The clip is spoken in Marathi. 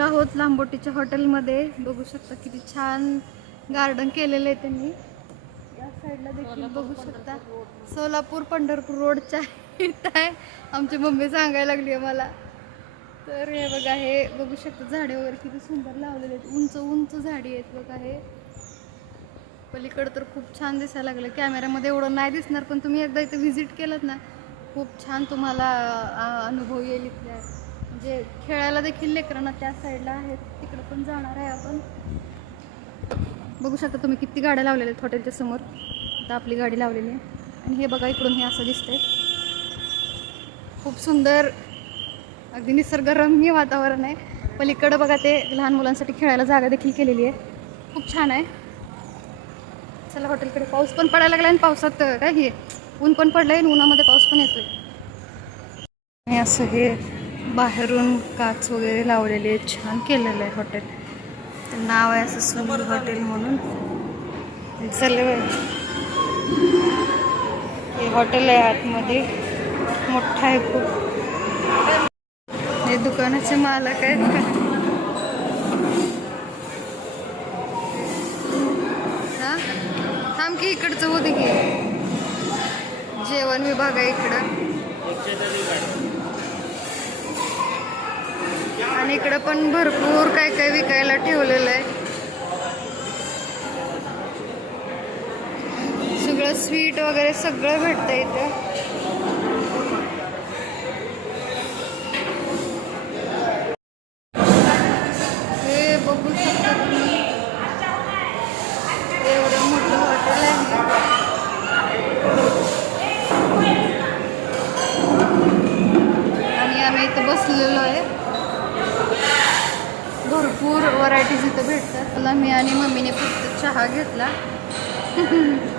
आहोत लांबोटीच्या हॉटेलमध्ये. बघू शकता किती छान गार्डन केलेलं आहे त्यांनी. या साईडला देखील बघू शकता. सोलापूर पंढरपूर रोडच्या इथं आहे. आमची मम्मी सांगायला लागली आहे मला. तर हे बघा हे बघू शकता झाडे वगैरे किती सुंदर लावलेले आहेत. उंच उंच झाडी आहेत बघा हे. पलीकडं तर खूप छान दिसायला लागलं. कॅमेऱ्यामध्ये एवढं नाही दिसणार पण तुम्ही एकदा इथे व्हिजिट केलं ना खूप छान तुम्हाला अनुभव येईल इथल्या. जे खेळायला देखील लेकरांना त्या साईडला आहेत. तिकडं पण जाणार आहे आपण. बघू शकता तुम्ही किती गाड्या लावलेल्या आहेत हॉटेलच्या समोर. आता आपली गाडी लावलेली आहे. आणि हे बघा इकडून हे असं दिसतंय. खूप सुंदर अगदी निसर्गरम्य वातावरण आहे. पलीकडं बघा ते लहान मुलांसाठी खेळायला जागा देखील केलेली आहे. खूप छान आहे. चला हॉटेलकडे पाऊस पण पडायला लागला आणि पावसात काय हे ऊन पण पडलं आणि उन्हामध्ये पाऊस पण येतोय. असं हे बाहेरून काच वगैरे लावलेले आहे छान केलेलं आहे हॉटेल तर नाव आहे असं सुंदर हॉटेल म्हणून. चल हे हॉटेल आहे आतमध्ये. मोठं आहे खूप. हे दुकानाचे मालक आहेत का? थांब की इकडचं होते की. जेवण विभाग आहे इकडं. आणि इकडं पण भरपूर काय काय विकायला ठेवलेलं आहे. सगळं स्वीट वगैरे सगळं भेटतं इथं हे बघू शकता तुम्ही एवढं मोठं हॉटेल आहे आणि आम्ही इथं बसलेलो आहे भरपूर व्हरायटीज इथं भेटतात. मला मी आणि मम्मीने फक्त चहा घेतला.